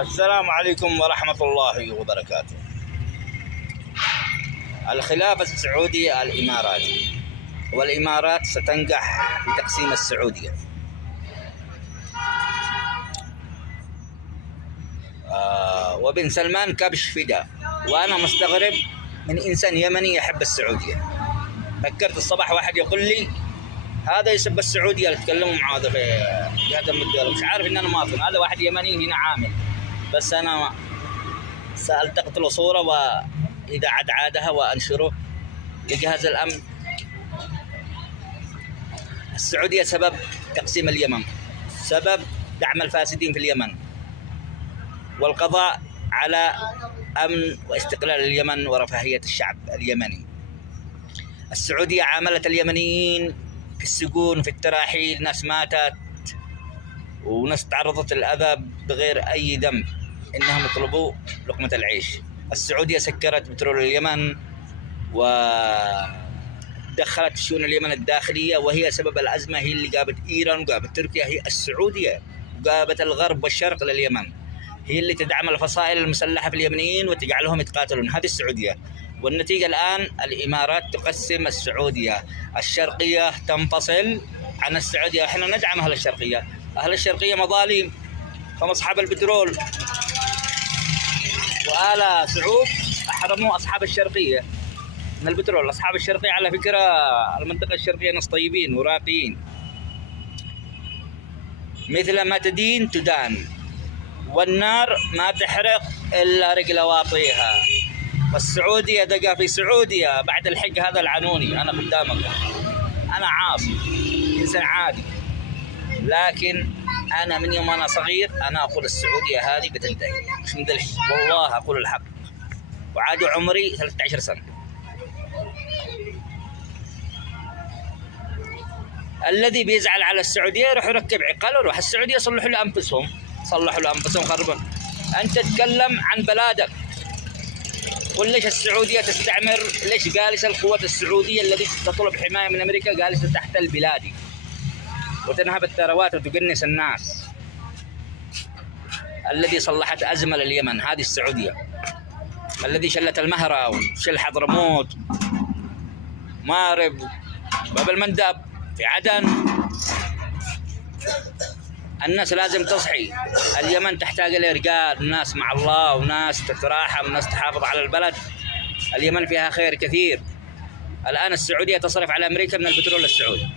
السلام عليكم ورحمة الله وبركاته. الخلافة السعودي الإماراتي، والإمارات ستنجح في تقسيم السعودية. وبن سلمان كبش فدا، وأنا مستغرب من إنسان يمني يحب السعودية. فكرت الصباح واحد يقول لي هذا يسب السعودية اللي تكلموا معاه في جهة الدولة، مش عارف إن أنا ما أفهم. هذا واحد يمني هنا عامل، بس أنا سألتقط له صورة وإذا عادها وأنشره لجهاز الأمن. السعودية سبب تقسيم اليمن، سبب دعم الفاسدين في اليمن، والقضاء على أمن واستقلال اليمن ورفاهية الشعب اليمني. السعودية عاملت اليمنيين في السجون، في التراحيل، ناس ماتت وناس تعرضت للأذى بغير أي ذنب، إنهم يطلبوا لقمة العيش. السعودية سكرت بترول اليمن ودخلت شؤون اليمن الداخلية، وهي سبب الأزمة. هي اللي جابت إيران وجابت تركيا، هي السعودية، وجابت الغرب والشرق لليمن. هي اللي تدعم الفصائل المسلحة في اليمنيين وتجعلهم يتقاتلون. هذه السعودية، والنتيجة الآن الإمارات تقسم السعودية. الشرقية تنفصل عن السعودية. احنا ندعم أهل الشرقية. أهل الشرقية مظالم، هم أصحاب البترول، وآل سعود أحرموا أصحاب الشرقية من البترول. أصحاب الشرقية على فكرة المنطقة الشرقية ناس طيبين وراقيين. مثل ما تدين تدان، والنار ما تحرق إلا رجل واطيها. والسعودية دقا في سعودية بعد الحق هذا العنوني. أنا قدامك، أنا عاصي إنسان عادي، لكن أنا من يوم أنا صغير أنا أقول السعودية هذه بتنتهي، مش من ذلك والله أقول الحق. وعاد عمري 13 سنة. الذي بيزعل على السعودية يروح يركب عقال ويروح السعودية صلحوا لأنفسهم، صلحوا لأنفسهم خربوا. أنت تتكلم عن بلادك، قل ليش السعودية تستعمر؟ ليش جالسة القوات السعودية التي تطلب حماية من أمريكا جالسة تحت البلاد وتنهب الثروات وتقنس الناس؟ الذي صلحت أزمة لليمن هذه السعودية، الذي شلت المهرة وشل حضرموت، مارب، باب المندب، في عدن. الناس لازم تصحي. اليمن تحتاج إلى رجال، ناس مع الله، وناس تتراحم، وناس تحافظ على البلد. اليمن فيها خير كثير. الآن السعودية تصرف على أمريكا من البترول السعودي،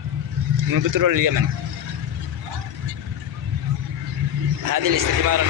من البترول اليمني. هذه الاستثمار